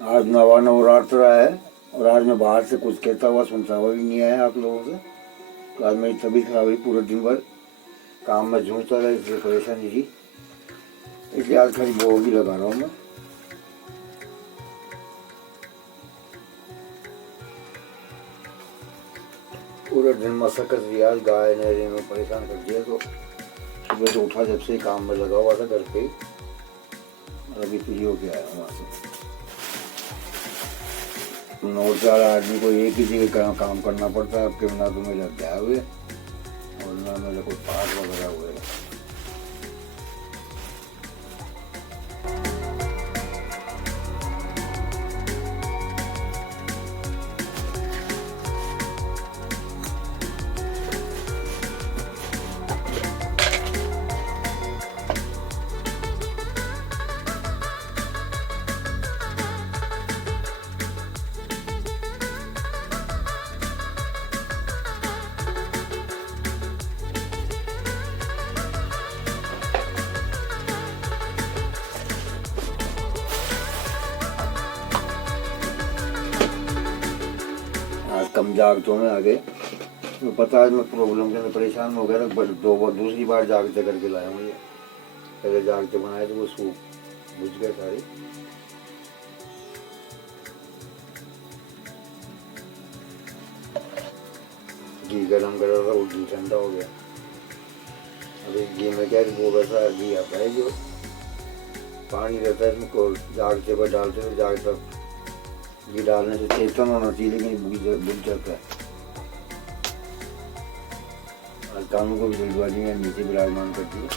आज नवा नवरात्र है और आज मैं बाहर से कुछ कहता हुआ सुनता हुआ भी नहीं आया आप लोगों से। तो आज मेरी तबीयत खराब हुई, पूरे दिन भर काम में झूठता रहा, इसलिए परेशानी थी, इसलिए आज खाली भोग ही लगा रहा हूँ मैं। पूरे दिन मशक्कत रियाज गाय ने में परेशान कर दिया। तो सुबह से उठा, जब से काम में लगा हुआ था घर पे, और अभी फ्री होके आया हूँ वहाँ से। 9-4 आदमी को एक ही जगह काम करना पड़ता है, अब के ना तो मेरे अध्याय हुए और ना मेरे को पाठ वगैरह हुए। कम जागतों में आ गए, तो पता है मैं प्रॉब्लम के परेशान हो गया था। दूसरी बार जागते करके लाया मुझे। पहले जागते बनाए तो वो सूप बुझ गए सारे। घी गरम कर रहा था, वो घी ठंडा हो गया। अभी घी में क्या वो वैसा घी आता है जो पानी रहता है, इसमें जागते पर डालते तो जागता घी डालने से चेतन होना चाहिए, लेकिन बुझ जाता है। आज कानों को भी जल्दबाजी में नीचे विराजमान करती है।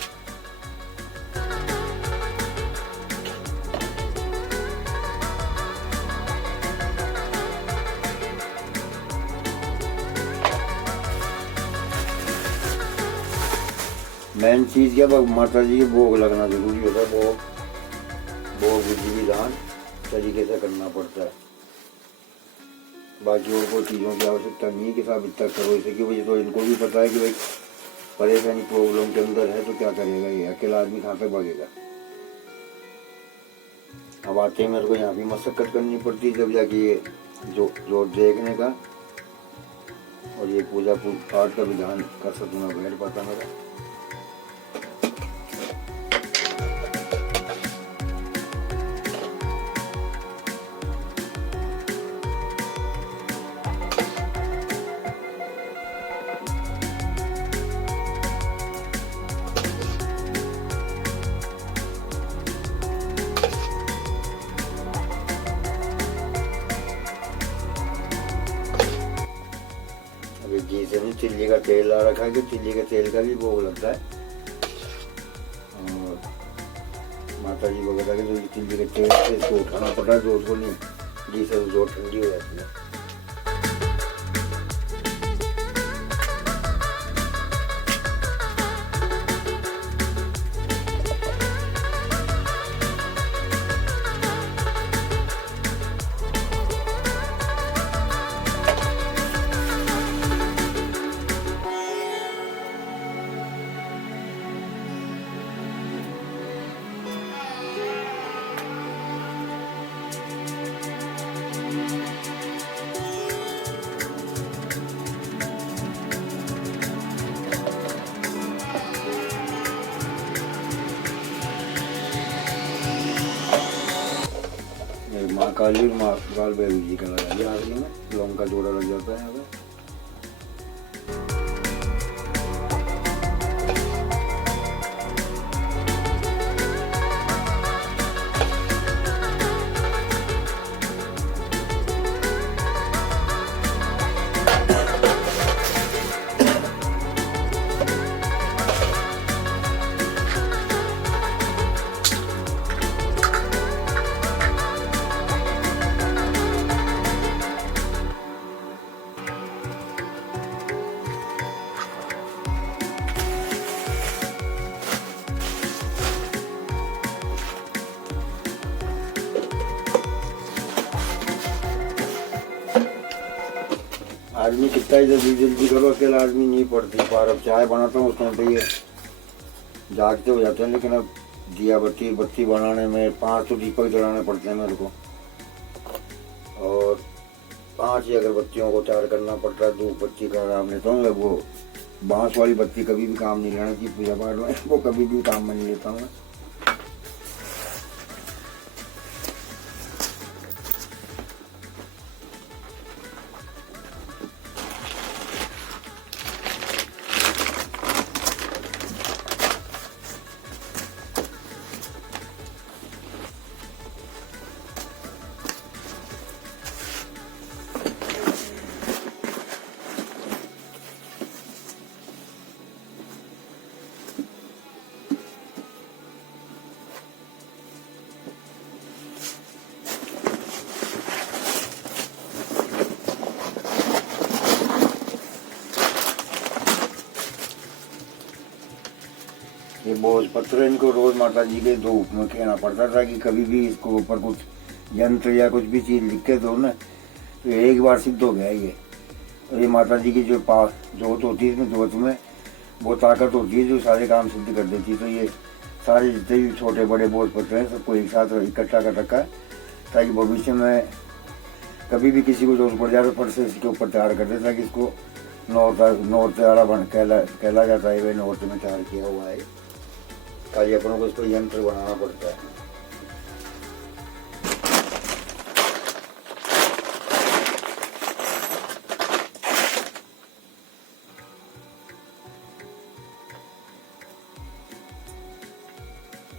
मेन चीज क्या, माता जी के भोग लगना जरूरी होता है। भोग विधि विधान तरीके से करना पड़ता है। बाकी और कोई चीज़ों की आवश्यकता नहीं है कि साहब इतना करो इसे, कि भाई तो इनको भी पता है कि भाई परेशानी प्रॉब्लम के अंदर है, तो क्या करेगा ये अकेला आदमी, कहाँ तक भागेगा। अब आते मेरे को यहाँ भी मशक्कत करनी पड़ती है, जब जाके ये जो देखने का और ये पूजा पाठ का विधान कर सकूँ मैं, बैठ पाता मेरा। घी से भी तिल्ली का तेल ला रखा है, कि तिल्ली के तेल का भी भोग लगता है। और माता जी वगैरह के जो तिल्ली के तेल से इसको उठाना पड़ा, जोत को नहीं, घी से जोत ठंडी हो जाती है। माँ काली और माँ काल भैरवी जी का लगा लिया आखिरी में, लौंग का जोड़ा लग जाता है यहाँ पे। आदमी कितना ही जल्दी जल्दी करो, अकेला आदमी नहीं पड़ती पार। अब चाय बनाता हूँ उस टाइम पे ये जागते हो जाते हैं, लेकिन अब दिया बत्ती बनाने में 5 तो दीपक जलाने पड़ते हैं मेरे को। और 5 ही अगरबत्तियों को तैयार करना पड़ता है। धूप बत्ती का काम लेता हूँ मैं, वो बांस वाली बत्ती कभी भी काम नहीं लेना चाहिए पूजा पाठ में, वो कभी भी काम में नहीं लेता हूँ मैं। ये भोज पत्र इनको रोज माता जी के धूप में खेना पड़ता था कि कभी भी इसको ऊपर कुछ यंत्र या कुछ भी चीज लिख के दो ना, तो एक बार सिद्ध हो गया ये। और ये माता जी की जो जोत होती है, इसमें जोत में वो ताकत होती है जो सारे काम सिद्ध कर देती है। तो ये सारे जितने भी छोटे बड़े भोज पत्र हैं सबको एक साथ इकट्ठा कर रखा है, ताकि भविष्य में कभी भी किसी को जरूरत पड़ जाए तो फट से इसके ऊपर तैयार कर दे, ताकि इसको नौरते वाला कहला जाता है। वह नौरते में तैयार किया हुआ है, खाली अपनों को इसको यंत्र बनाना पड़ता है।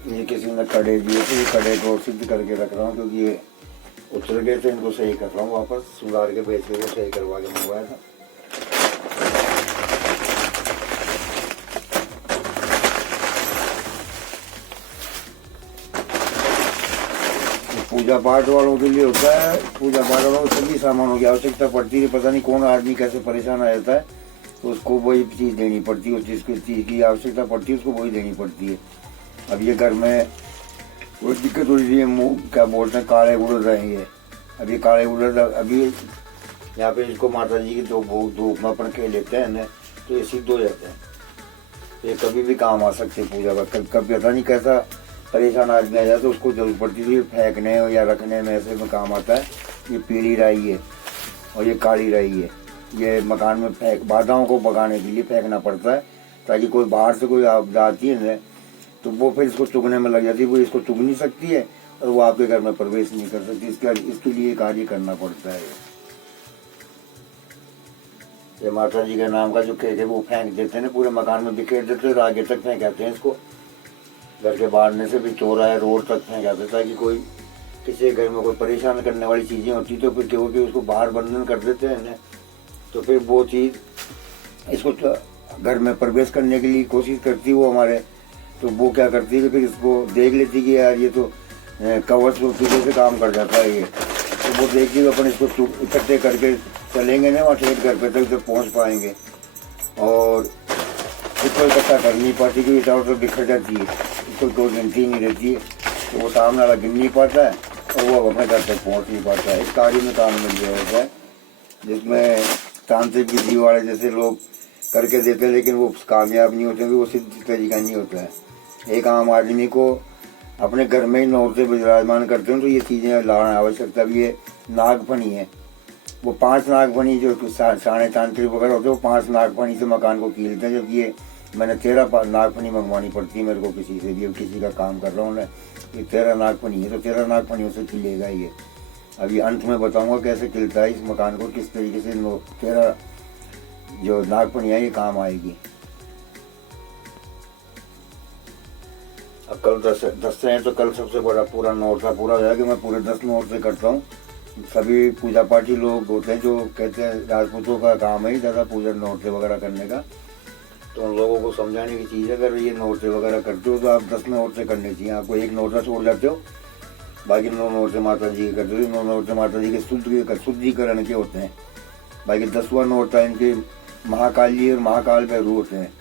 ये किसी ने कड़े दिए थे, ये कड़े को सिद्ध करके रख रहा हूँ, क्योंकि ये उतर गए थे, इनको सही कर रहा हूँ वापस, सुधार के बेच के सही करवा के मंगवाया था। पूजा पाठ वालों के लिए होता है, पूजा पाठ वालों को सभी सामानों की आवश्यकता पड़ती है। पता नहीं कौन आदमी कैसे परेशान आ जाता है, तो उसको वही चीज़ देनी पड़ती है, जिस चीज़ की आवश्यकता पड़ती है उसको वही देनी पड़ती है। अब ये घर में कोई दिक्कत हो रही है, मुँह क्या बोलते हैं, काले उड़ रहे हैं। अब ये काले उड़ अभी यहाँ पे इसको माता जी की धूप में अपन खेल लेते हैं ना, तो ये सिद्ध हो जाते हैं। तो ये कभी भी काम आ सकते हैं पूजा का। कभी पता नहीं कैसा परेशान आदमी आ जाए तो उसको जरूरत पड़ती है फेंकने या रखने में, ऐसे में काम आता है। ये पीली राई है और ये काली राई है, ये मकान में बाधाओं को भगाने के लिए फेंकना पड़ता है, ताकि कोई बाहर से कोई आपदा आती है ना तो वो फिर इसको चुगने में लग जाती है। वो इसको चुग नहीं सकती है और वो आपके घर में प्रवेश नहीं कर सकती। इसके लिए कार्य करना पड़ता है। ये माता जी के नाम का जो केक है वो फेंक देते हैं, पूरे मकान में बिखेर देते हैं, आगे तक फेंक आते हैं इसको। घर के बाहर से भी चौराहे रोड तक फेंक आते, ताकि कोई किसी घर में कोई परेशान करने वाली चीज़ें होती तो फिर क्योंकि उसको बाहर बंधन कर देते हैं ना, तो फिर वो चीज़ इसको घर में प्रवेश करने के लिए कोशिश करती है वो हमारे। तो वो क्या करती है कि फिर इसको देख लेती कि यार ये तो कवच पीछे से काम कर जाता है ये, तो वो देखती है अपन इसको इकट्ठे करके चलेंगे ना वहाँ ठेठ घर पे तक पहुँच पाएंगे। और इसको इकट्ठा कर नहीं पाती क्योंकि चारों तरफ बिखर जाती है, इसको कोई गिनती नहीं रहती है, तो वो सामने वाला गिन नहीं पाता है और वो अपने घर तक पहुँच नहीं पाता है। इस कार्य में काम मिल जाता है, जिसमें तांत्रिक विधि वाले जैसे लोग करके देते हैं, लेकिन वो कामयाब नहीं होते क्योंकि वो सिद्ध तरीका नहीं होता है। एक आम आदमी को अपने घर में ही नौरते विराजमान करते हैं तो ये चीज़ें लाना आवश्यकता भी है। नागफनी है, वो 5 नागफनी जो साढ़े तांत्रिक वगैरह होते हैं, वो 5 नागफनी से मकान को कीलते हैं, जबकि ये मैंने 13 नागफनी मंगवानी पड़ती है मेरे को किसी से भी। अब किसी का काम कर रहा हूँ मैं, ये 13 नागफनी है तो 13 नागफनियों से खिलेगा ये। अभी अंत में बताऊँगा कैसे खिलता है इस मकान को, किस तरीके से 13 जो नागफनियाँ ये काम आएगी। अब कल 10 से हैं तो कल सबसे बड़ा पूरा नौरता पूरा हो जाएगा। मैं पूरे 10 नौरते करता हूँ। सभी पूजा पाठी लोग होते हैं जो कहते हैं राजपूतों का काम है ज़्यादा पूजा नौरते वगैरह करने का, तो उन लोगों को समझाने की चीज़ है। अगर ये नौरते वगैरह करते हो तो आप 10 नौरते करने चाहिए। आपको एक नौरता छोड़ जाते हो, बाकी 9 नौरते माता जी के करते हो। 9 नौरते माता जी के शुद्धिकरण के होते हैं, बाकी 10वां नौरता इनके महाकाल जी और महाकाल भैरव होते हैं,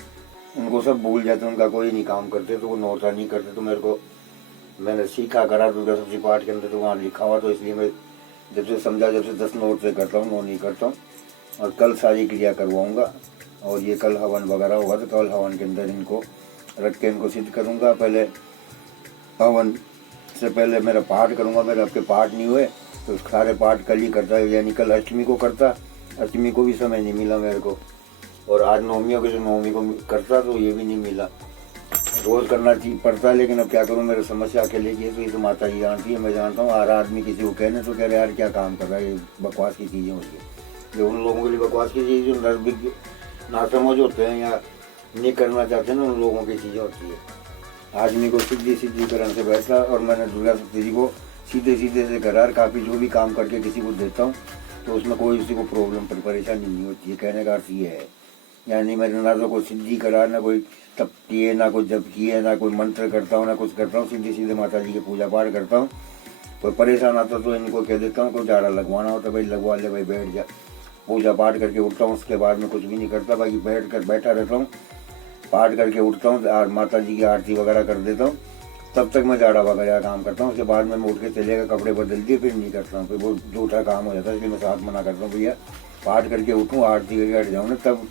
उनको सब भूल जाते हैं, उनका कोई नहीं काम करते, तो वो नौरता नहीं करते। तो मेरे को मैंने सीखा करा दुर्गा सप्तशती पाठ के अंदर, तो वहाँ लिखा हुआ, तो इसलिए मैं जब से समझा जब से 10 नौरते करता हूँ, 9 नहीं करता हूँ। और कल सारी क्रिया करवाऊँगा और ये कल हवन वगैरह होगा तो कल हवन के अंदर इनको रख के इनको सिद्ध करूँगा। पहले हवन इससे पहले मेरा पाठ करूँगा, मेरे आपके पाठ नहीं हुए तो सारे पाठ कल ही करता, यानी कल अष्टमी को करता, अष्टमी को भी समय नहीं मिला मेरे को, और आज नवमी को जो नवमी को करता तो ये भी नहीं मिला। रोज़ करना चाहिए पड़ता है, लेकिन अब क्या करूँ, मेरी समस्या अकेले की है, तो ये तो माता जी जानती है, मैं जानता हूँ। हर आदमी किसी को कहने तो कह रहे यार क्या काम कर रहा है, ये बकवास की चीज़ें होती है। जो उन लोगों के लिए बकवास की चीज़ जो नजदीक नासमझ होते हैं या नहीं करना चाहते हैं ना, उन लोगों की चीज़ें होती है। आदमी को सीधी सीधी करण से बैठता, और मैंने दुर्गा सप्तशती जी को सीधे सीधे से करा, काफ़ी जो भी काम करके किसी को देता हूँ तो उसमें कोई किसी को प्रॉब्लम परेशानी नहीं होती है। कहने का अर्थ ये है, यानी मैंने ना तो कोई सिद्धि करा, ना कोई तप किए, ना कोई जप किए, ना कोई मंत्र करता हूँ, ना कुछ करता हूँ, सीधे सीधे माता जी की पूजा पाठ करता हूँ। कोई परेशान आता तो इनको कह देता हूँ, कोई झाड़ा लगवाना हो तो भाई लगवा ले, भाई बैठ जा। पूजा पाठ करके उठता हूँ, उसके बाद में कुछ भी नहीं करता, बाकी बैठा रहता हूँ, पाठ करके उठता हूँ, माता जी की आरती वगैरह कर देता हूँ, तब तक मैं झाड़ा वगैरह काम करता हूँ। उसके बाद में मैं उठ के चलेगा, कपड़े बदल दिए, फिर नहीं करता हूँ, फिर वो झूठा काम हो जाता है। इसलिए मैं साथ मना करता हूँ, भैया पाठ करके उठूँ, आरती करके हट जाऊँ ना, तब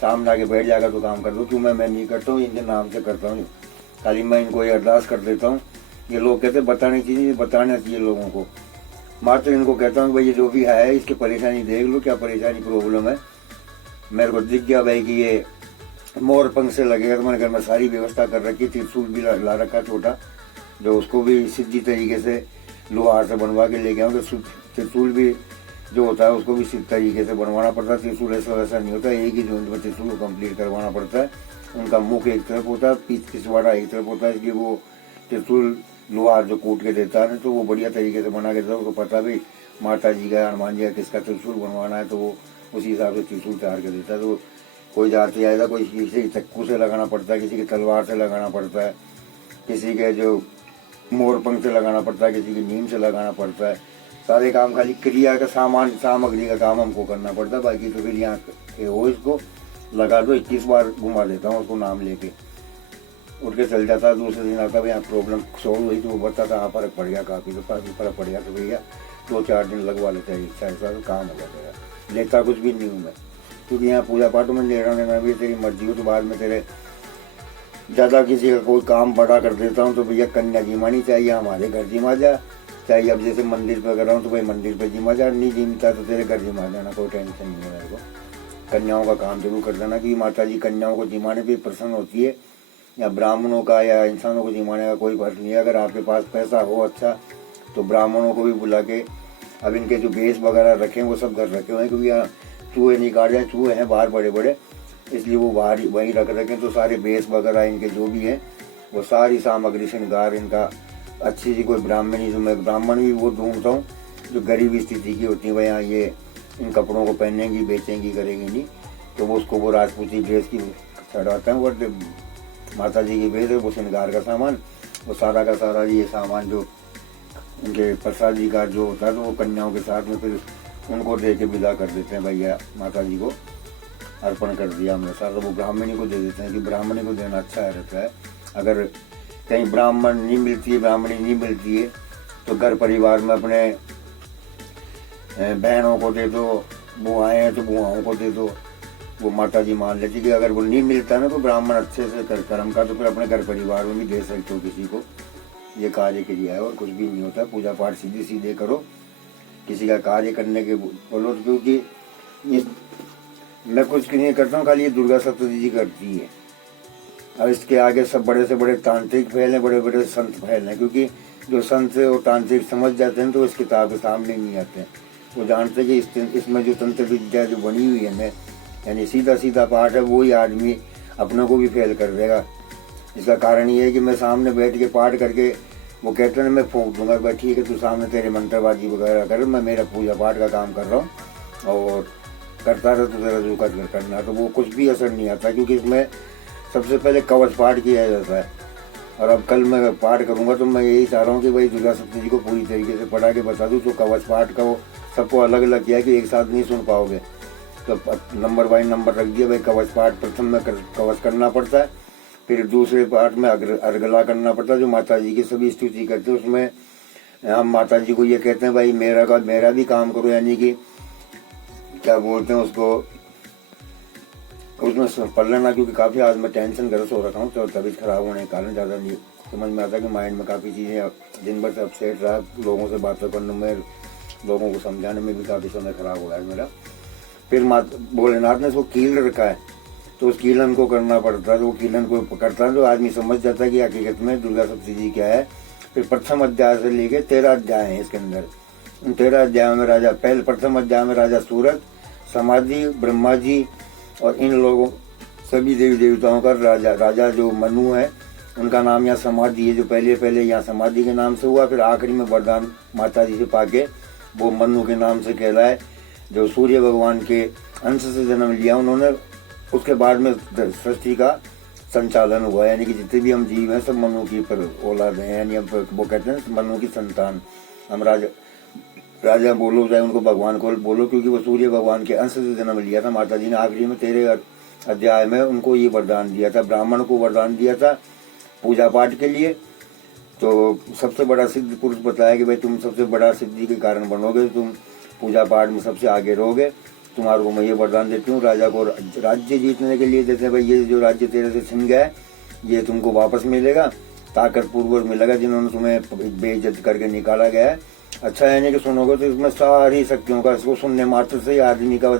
सामने आके बैठ जाएगा तो काम कर दो। क्यों मैं नहीं करता हूँ, इनके नाम से करता हूँ, खाली मैं इनको ये अरदास कर देता हूँ। ये लोग कहते बताने चाहिए, बताना चाहिए लोगों को, मात्र इनको कहता हूँ भाई ये जो भी है इसकी परेशानी देख लो, क्या परेशानी प्रॉब्लम है। मेरे को दिख गया भाई कि ये मोर पंख से लगेगा, तो मैंने घर में सारी व्यवस्था कर रखी, त्रिशूल भी ला रखा छोटा, जो उसको भी सीधी तरीके से लोहार से बनवा के लेके आऊँ। त्रिशूल भी जो होता है उसको भी सीधी तरीके से बनवाना पड़ता है, त्रिशूल ऐसा वैसा नहीं होता, एक ही जॉइंट में त्रिशूल को कम्प्लीट करवाना पड़ता है। उनका मुख एक तरफ होता है, पिछवाड़ा एक तरफ होता है, इसलिए वो त्रिशूल लोहार जो कूट के देता है तो वो बढ़िया तरीके से बना के देता है। उसको पता भी माता जी का, हनुमान जी का किसका त्रिशूल बनवाना है, तो वो उसी हिसाब से त्रिशूल तैयार कर देता है। तो कोई जाती आएगा, कोई किसी की चक्कू से लगाना पड़ता है, किसी की तलवार से लगाना पड़ता है, किसी के जो मोर पंख से लगाना पड़ता है, किसी की नीम से लगाना पड़ता है। सारे काम खाली क्रिया का सामग्री का काम हमको करना पड़ता है। बाकी तो फिर यहाँ हो इसको लगा दो, 21 बार घुमा देता हूँ उसको नाम लेके, उठ के चल जाता है। दूसरे दिन आता है यहाँ प्रॉब्लम सॉल्व हुई, तो वो बताता हाँ फर्क पड़ गया, काफ़ी तो काफ़ी फर्क पड़ गया, तो भैया 2-4 दिन लगवा लेते हैं, इच्छा ऐसा तो काम हो जाता है। लेता कुछ भी नहीं हूँ मैं, क्योंकि यहाँ पूजा पाठ में ले रहा हूँ, भी तेरी मर्जी हो तो बाद में तेरे ज़्यादा किसी का कोई काम बड़ा कर देता हूँ तो भैया कन्या जिमा नहीं चाहिए, हमारे घर जिमा जा। चाहिए अब जैसे मंदिर पर कर रहा हूँ तो भाई मंदिर पर जिमा जा, नहीं जिमता तो तेरे घर जिमा जाना, कोई टेंशन नहीं है मेरे को। कन्याओं का काम जरूर कर देना, क्योंकि माता जी कन्याओं को जिमाने पर प्रसन्न होती है, या ब्राह्मणों का या इंसानों को जिमाने का कोई फर्क नहीं है। अगर आपके पास पैसा हो अच्छा तो ब्राह्मणों को भी बुला के, अब इनके जो बेस वगैरह रखे हैं वो सब घर रखे हुए हैं, क्योंकि यहाँ चूहे नहीं काट जाए, चूहे हैं बाहर बड़े बड़े, इसलिए वो बाहर वहीं रख रखे हैं। तो सारे बेस वगैरह इनके जो भी हैं वो सारी सामग्री श्रृंगार इनका अच्छी सी कोई ब्राह्मणी, जो मैं ब्राह्मण भी वो ढूंढता हूँ जो गरीब स्थिति की होती है, वह यहाँ ये इन कपड़ों को पहनेंगी, बेचेंगी, करेंगी नहीं, तो वो उसको वो राजपूती ड्रेस की चढ़ाते हैं। वो माता जी की बेस है, वो श्रृंगार का सामान, वो सारा का सारा ये सामान जो उनके प्रसाद जी का जो होता है, तो वो कन्याओं के साथ में फिर उनको दे के विदा कर देते हैं, भैया माता जी को अर्पण कर दिया हमने सारा, वो ब्राह्मणी को दे देते हैं कि ब्राह्मणी को देना अच्छा रहता है। अगर कहीं ब्राह्मण नहीं मिलती है, ब्राह्मणी नहीं मिलती है, तो घर परिवार में अपने बहनों को दे दो, बुआएं हैं तो बुआओं को दे दो, वो माता जी मान लेती कि अगर वो नहीं मिलता ना तो ब्राह्मण अच्छे से कर्म का, तो फिर अपने घर परिवार में भी दे सकते हो किसी को। ये कार्य किया है और कुछ भी नहीं होता। पूजा पाठ सीधे सीधे करो, किसी का कार्य करने के बोलो, क्योंकि मैं कुछ नहीं करता हूँ, खाली ये दुर्गा सप्तशती जी करती है। अब इसके आगे सब बड़े से बड़े तांत्रिक फैले, बड़े बड़े संत फैले, क्योंकि जो संत और तांत्रिक समझ जाते हैं तो इस किताब के सामने नहीं आते हैं। वो जानते हैं कि इसमें जो तंत्र विद्या जो बनी हुई है, यानी सीधा सीधा पाठ है, वही आदमी अपने को भी फेल कर देगा। इसका कारण ये है कि मैं सामने बैठ के पाठ करके, वो कहते हैं मैं फूंक दूंगा, भाई ठीक है तू सामने तेरे मंत्रबाजी वगैरह कर, मैं मेरा पूजा पाठ का काम कर रहा हूँ और करता रहे, तो तेरा जो करना, तो वो कुछ भी असर नहीं आता, क्योंकि इसमें सबसे पहले कवच पाठ किया जाता है। और अब कल मैं पाठ करूँगा तो मैं यही चाह रहा हूँ कि भाई दुर्गा सप्तशती जी को पूरी तरीके से पढ़ा के बता दूँ। तो कवच पाठ का वो सबको अलग अलग किया कि एक साथ नहीं सुन पाओगे, तो नंबर बाय नंबर रख दिया भाई। कवच पाठ प्रथम में कवच करना पड़ता है, फिर दूसरे पाठ में अर्गला करना पड़ता है, जो माता जी की सभी स्तुति करते हैं। उसमें हम माता जी को ये कहते हैं भाई मेरा भी काम करो, यानी कि क्या बोलते हैं उसको, उसमें पढ़ लेना, क्योंकि काफ़ी आज मैं टेंशन ग्रस्त हो रखा हूँ, तो तबीयत खराब होने के कारण ज़्यादा नहीं समझ में आता है कि माइंड में काफ़ी चीज़ें दिन भर से अपसेट रहा, लोगों से बातें करने में, लोगों को समझाने में भी काफ़ी समय खराब हो रहा है मेरा। फिर भोलेनाथ ने इसको कील रखा है, तो उस कीलन को करना पड़ता है। तो वो कीलन को करता है तो आदमी समझ जाता है कि हकीकत में दुर्गा सप्तशती क्या है। फिर प्रथम अध्याय से लेके 13 अध्याय है इसके अंदर। उन 13 अध्यायों में राजा, पहले प्रथम अध्याय में राजा सूरत, समाधि, ब्रह्मा जी और इन लोगों सभी देवी देवताओं का राजा जो मनु है उनका नाम यहाँ समाधि है, जो पहले यहाँ समाधि के नाम से हुआ। फिर आखिरी में वरदान माता जी से पाके वो मनु के नाम से कहलाए, जो सूर्य भगवान के अंश से जन्म लिया उन्होंने। उसके बाद में सृष्टि का संचालन हुआ, यानी कि जितने भी हम जीव हैं सब मनु की पर औलाद हैं, यानी वो कहते हैं मनु की संतान। हम राजा बोलो चाहे उनको भगवान को बोलो, क्योंकि वो सूर्य भगवान के अंश से जन्म लिया था। माता जी ने आखिरी में 13 अध्याय में उनको ये वरदान दिया था, ब्राह्मण को वरदान दिया था पूजा पाठ के लिए। तो सबसे बड़ा सिद्ध पुरुष बताया कि भाई तुम सबसे बड़ा सिद्धि के कारण बनोगे, तुम पूजा पाठ में सबसे आगे रहोगे, तुम्हारे को मैं ये वरदान देती हूँ। राजा को राज्य जीतने के लिए देते हैं, भाई ये जो राज्य तेरे से छिन गया है ये तुमको वापस मिलेगा, ताकत पूर्वक मिलेगा, जिन्होंने तुम्हें बेइज्जत करके निकाला गया है। अच्छा यानी कि सुनोगे तो इसमें सारी शक्तियों का, इसको सुनने मात्र से आदमी का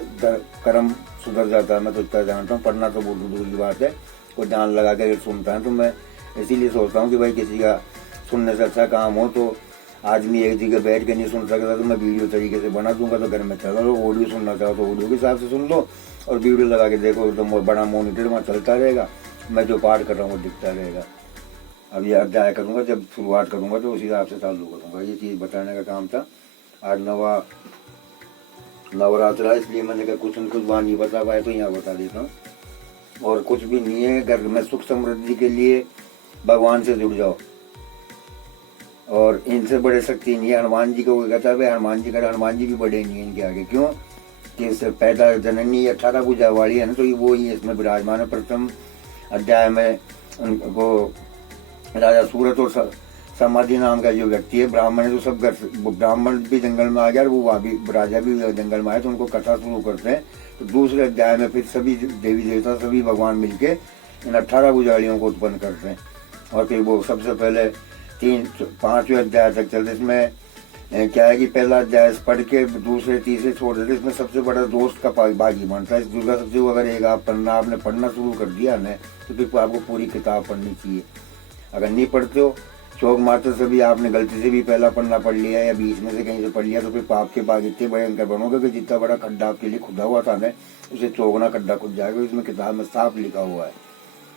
कर्म सुधर जाता है। मैं तो इतना जानता हूँ, पढ़ना तो बहुत दूर की बात है, कोई ध्यान लगा के सुनता है। तो मैं इसीलिए सोचता हूँ कि भाई किसी का सुनने से अच्छा काम हो तो आदमी एक जगह बैठ के नहीं सुन सकता, तो मैं वीडियो तरीके से बना दूंगा। तो घर में चला लो, ऑडियो सुनना चाहो तो ऑडियो के हिसाब से सुन लो, और वीडियो लगा के देखो तो बड़ा मॉनिटर वहाँ चलता रहेगा, मैं जो पाठ कर रहा हूँ वो दिखता रहेगा। अब ये अध्याय करूँगा, जब शुरुआत करूँगा तो उसी हिसाब से चालू करूँगा। ये चीज़ बताने का काम था। आज नवरात्र है, इसलिए मैंने कहा कुछ न कुछ वहाँ नहीं बता पाया तो यहाँ बता देता हूँ। और कुछ भी नहीं है, घर में सुख समृद्धि के लिए भगवान से जुड़ जाओ, और इनसे बड़े शक्ति नहीं है। हनुमान जी को कहता है हनुमान जी भी बड़े नहीं है इनके आगे। क्यों कि इससे पैदा जननी 18 भुजा वाली है ना, तो ये वो ही इसमें विराजमान है। प्रथम अध्याय में उनको राजा सूरत और समाधि नाम का जो व्यक्ति है, ब्राह्मण है, तो सब ब्राह्मण भी जंगल में आ गया और वो वहाँ भी राजा भी जंगल में आए, तो उनको कथा शुरू करते हैं। तो दूसरे अध्याय में फिर सभी देवी देवता सभी भगवान मिलके इन 18 भुजालियों को उत्पन्न करते हैं। और फिर वो सबसे पहले 5वें अध्याय तक चलते। इसमें क्या है कि पहला अध्याय पढ़ के दूसरे तीसरे छोड़ देते, इसमें सबसे बड़ा दोस्त का भागी बनता है। इस दुर्गा सप्तशती को अगर एक आपने पढ़ना शुरू कर दिया ना, तो फिर आपको पूरी किताब पढ़नी चाहिए। अगर नहीं पढ़ते हो, शौक मात्र से भी आपने गलती से भी पहला पन्ना पढ़ लिया या बीच में से कहीं से पढ़ लिया, तो फिर पाप के भाग इतने भयंकर बनोगे कि जितना बड़ा खड्डा आपके लिए खुदा हुआ था ना, उसे चौगुना खड्डा खुद जाएगा। इसमें किताब में साफ लिखा हुआ है।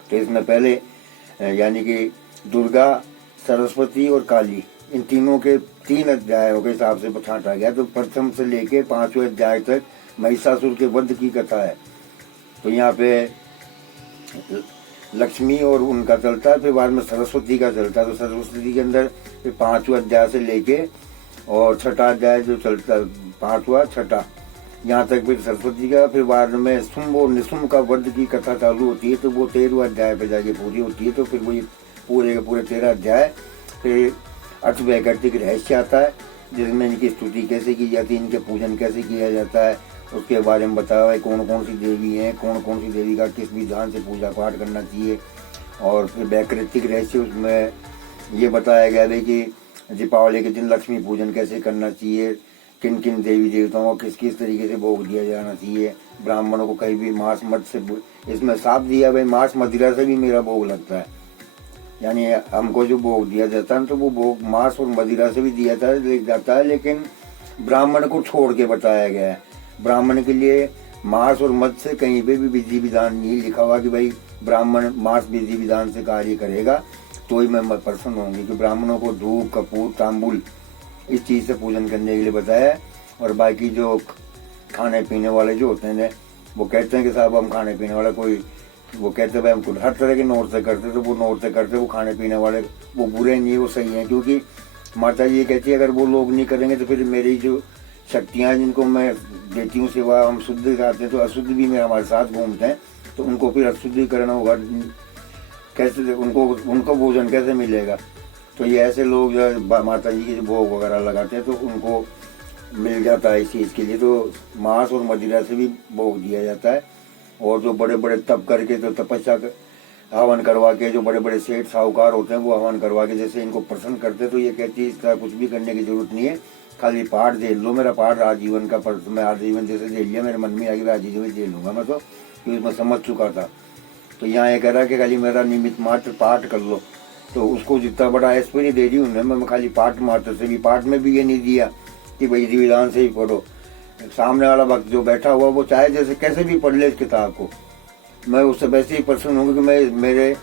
तो इसमें पहले यानी कि दुर्गा, सरस्वती और काली, इन तीनों के 3 अध्यायों के हिसाब से छांटा गया। तो प्रथम से लेके 5वें अध्याय तक महिषासुर के वध की कथा है। तो यहाँ पे लक्ष्मी और उनका चलता है, फिर बाद में सरस्वती का चलता है। तो सरस्वती के अंदर फिर 5वें अध्याय से लेके और 6ठा अध्याय जो चलता है, 5वां 6ठा यहाँ तक फिर सरस्वती का। फिर बाद में शुंभ और निशुंभ का वध की कथा चालू होती है, तो वो 13वें अध्याय पे जाके पूरी होती है। तो फिर वो पूरे के पूरे 13 अध्याय। फिर अष्टवैकर्तिक रहस्य आता है, जिसमें इनकी स्तुति कैसे की जाती है, इनके पूजन कैसे किया जाता है, उसके बारे में बताया है। कौन कौन सी देवी हैं, कौन कौन सी देवी का किस विधान से पूजा पाठ करना चाहिए। और फिर वैकृतिक रहस्य, उसमें ये बताया गया है कि दीपावली के दिन लक्ष्मी पूजन कैसे करना चाहिए, किन किन देवी देवताओं को किस किस तरीके से भोग दिया जाना चाहिए, ब्राह्मणों को कहीं भी मांस मत से, इसमें साफ दिया भाई मांस मदिरा से भी मेरा भोग लगता है। यानी हमको जो भोग दिया जाता है तो वो भोग मांस और मदिरा से भी दिया जाता है, लेकिन ब्राह्मण को छोड़ के बताया गया है। ब्राह्मण के लिए मांस और मद से कहीं पे भी विधि विधान नहीं लिखा हुआ कि भाई ब्राह्मण मांस विधि विधान से कार्य करेगा तो ही मैं प्रसन्न होंगी। कि ब्राह्मणों को धूप, कपूर, तांबुल इस चीज़ से पूजन करने के लिए बताया है। और बाकी जो खाने पीने वाले जो होते हैं वो कहते हैं कि साहब हम खाने पीने वाला कोई, वो कहते हैं भाई हम हर तरह के नौर से करते, तो वो नौर से करते, वो खाने पीने वाले वो बुरे नहीं है, वो सही है। क्योंकि माता जी ये कहती है अगर वो लोग नहीं करेंगे तो फिर मेरी जो शक्तियाँ जिनको मैं देती हूँ सेवा, हम शुद्ध करते हैं तो अशुद्ध भी मेरे हमारे साथ घूमते हैं, तो उनको फिर अशुद्धिकरण होगा कैसे, उनको भोजन कैसे मिलेगा। तो ये ऐसे लोग जो माता जी के जो भोग वगैरह लगाते हैं तो उनको मिल जाता है इस चीज़ के लिए। तो मांस और मदिरा से भी भोग दिया जाता है। और जो बड़े बड़े तप करके तो तपस्या हवन करवा के, जो बड़े बड़े सेठ साहूकार होते हैं वो हवन करवा के जैसे इनको प्रसन्न करते, तो ये कहती है इसका कुछ भी करने की जरूरत नहीं है, खाली पाठ झेल लो, मेरा पाठ आजीवन का मैं आजीवन जैसे झेल लिया, मेरे मन में आगे आजीवन झेल लूंगा मैं, तो क्योंकि मैं समझ चुका था। तो यहाँ ये कह रहा कि खाली मेरा निमित्त मात्र पाठ कर लो, तो उसको जितना बड़ा ऐश्वर्य दे दी उन्हें, मैं खाली पाठ मात्र से भी, पाठ में भी ये नहीं दिया कि भाई विधि विधान से ही पढ़ो। सामने वाला वक्त जो बैठा हुआ वो चाहे जैसे कैसे भी पढ़ ले इस किताब को, मैं उससे वैसे ही प्रसन्न हूँ कि मैं मेरे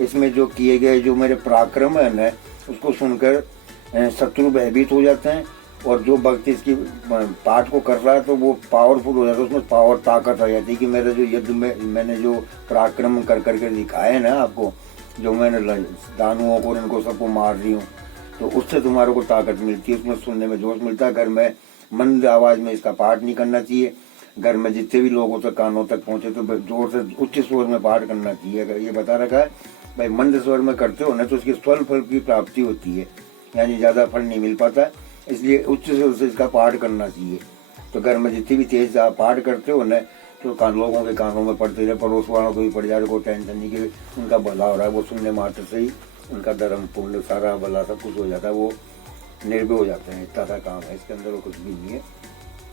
इसमें जो किए गए जो मेरे पराक्रम है उसको सुनकर शत्रु भयभीत हो जाते हैं, और जो भक्त इसकी पाठ को कर रहा है तो वो पावरफुल हो जाता है, उसमें पावर ताकत आ जाती है कि मेरे जो युद्ध में मैंने जो पराक्रम कर करके दिखाए ना आपको, जो मैंने दानुओं को इनको सबको मार रही हूँ, तो उससे तुम्हारे को ताकत मिलती है, उसमें सुनने में जोश मिलता है। घर में मंद आवाज में इसका पाठ नहीं करना चाहिए, घर में जितने भी लोगों तक कानों तक पहुंचे तो जोर से उच्च स्वर में पाठ करना चाहिए। अगर ये बता रखा है भाई मंद स्वर में करते हो ना तो उसकी स्वल्प फल की प्राप्ति होती है, यानी ज्यादा फल नहीं मिल पाता, इसलिए उच्च स्वर से इसका पाठ करना चाहिए। तो घर में जितनी भी तेज आप पाठ करते हो ना तो लोगों के कानों में पड़ते रहे, पड़ोस वालों को भी पड़ जाए, कोई टेंशन नहीं कि उनका भला हो रहा है, वो सुनने मात्र से ही उनका धर्म पुण्य सारा भला सब कुछ हो जाता है, वो निर्भय हो जाते हैं। इतना सा काम है इसके अंदर, वो कुछ भी नहीं है।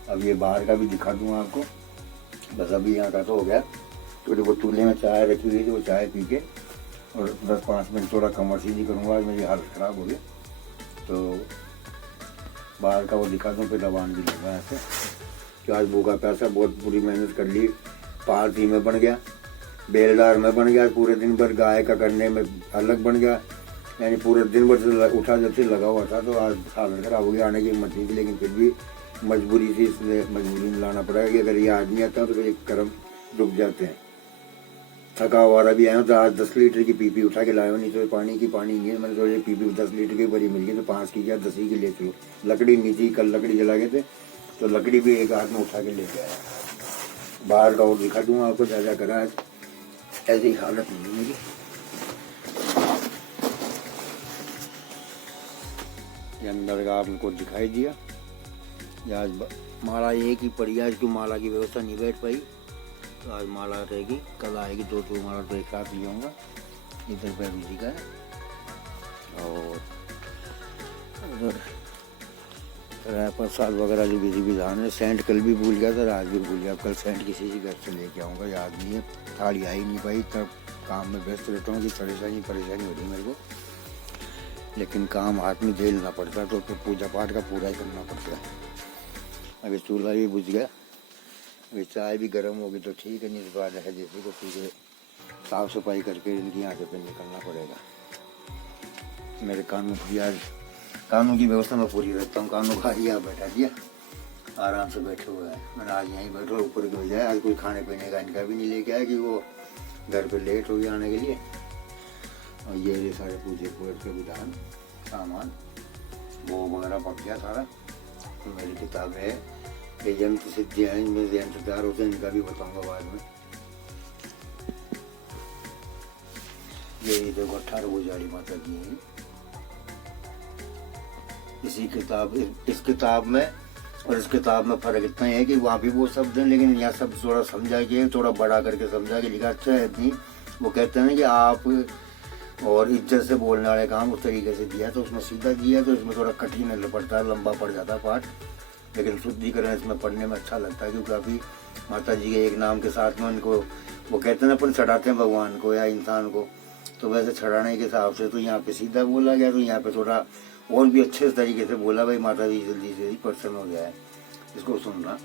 अब ये बाहर का भी दिखा दूंगा आपको, बस अभी यहाँ का तो हो गया। तो वो चूल्हे में चाय रखी हुई थी, वो चाय पी के और 10-5 मिनट थोड़ा कमर सीधी करूँगा, आज मेरी हालत ख़राब हो गई, तो बाहर का वो दिखा दूँ, फिर रवान भी लगा ऐसे कि आज भूखा प्यासा बहुत बुरी मेहनत कर ली, पालती में बन गया, बेलदार में बन गया, पूरे दिन भर गाय का करने में अलग बन गया, यानी पूरे दिन भर से उठा जब से लगा हुआ था, तो आज हालत खराब हो गया, आने की हिम्मत नहीं थी, लेकिन फिर भी मजबूरी थी, इसलिए मजबूरी में लाना पड़ेगा कि अगर ये आदमी आता है तो फिर कर्म रुक जाते हैं। थका हुआ भी आया तो आज 10 लीटर की पीपी उठा के लाया, नहीं तो पानी नहीं है, मैंने तो ये पीपी 10 लीटर की भरी मिल गई, तो 5 की क्या 10 ही की ले चलो। लकड़ी नहीं थी, कल लकड़ी जला गए थे, तो लकड़ी भी एक हाथ में उठा के लेके आया। बाहर का और दिखा दूंगा आपको, ज्यादा करा आज ऐसी हालत नहीं मेरी। ये अंदर का आपको दिखाई दिया, आज माला एक ही पड़ी, आज क्यों माला की व्यवस्था नहीं बैठ पाई, तो आज माला रहेगी, कल आएगी, 2 माला तो एक साथ ले जाऊँगा। इधर बैरू जी का है और उधर प्रसाद वगैरह जो विधि विधान है। सेंट कल भी भूल गया था, आज भी भूल गया, कल सेंट किसी के घर से लेके आऊँगा, याद नहीं है, थाली आ ही नहीं पाई, तब काम में व्यस्त रहता हूँ कि परेशानी हो रही मेरे को, लेकिन काम हाथ में झेलना पड़ता है, तो फिर पूजा पाठ का पूरा ही करना पड़ता है। अभी चूल्हा भी बुझ गया, अभी चाय भी गर्म होगी तो ठीक है, नहीं तो आज है जैसे को फिर साफ सफाई करके इनकी यहाँ से फिर निकलना पड़ेगा। मेरे कानून की व्यवस्था में पूरी रखता हूँ, कानून का यहाँ बैठा दिया, आराम से बैठे हुए हैं, मैंने आज यहीं बैठो ऊपर की बजाय, आज कोई खाने पीने का इनका भी नहीं लेके आया कि वो घर पे लेट हो गया आने के लिए। और ये सारे पूजे के विधान सामान वो वगैरह पक गया सारा। तो मेरी किताब है ये यंत्र सिद्धियाँ हैं, इनमें यंत्र तैयार होते हैं, इनका भी बताऊंगा बाद में। ये देखो 18 भुजाड़ी माता की है इस किताब में, और इस किताब में फर्क इतना है कि वहाँ भी वो शब्द हैं, लेकिन यहाँ सब थोड़ा समझा के, थोड़ा बड़ा करके समझा के लिखा। अच्छा है इतनी, वो कहते हैं कि आप और इज्जत से बोलने वाले काम उस तरीके से दिया, तो उसमें सीधा दिया, तो इसमें थोड़ा कठिन पड़ता है, लंबा पड़ जाता है पाठ, लेकिन शुद्धिकरण इसमें पढ़ने में अच्छा लगता है, क्योंकि काफ़ी माता जी के एक नाम के साथ में उनको वो कहते हैं ना अपन चढ़ाते हैं भगवान को या इंसान को, तो वैसे चढ़ाने के हिसाब से तो यहाँ पे सीधा बोला गया, तो यहाँ पे थोड़ा और भी अच्छे तरीके से बोला, भाई माता जी जल्दी से प्रसन्न हो गया है, इसको सुनना।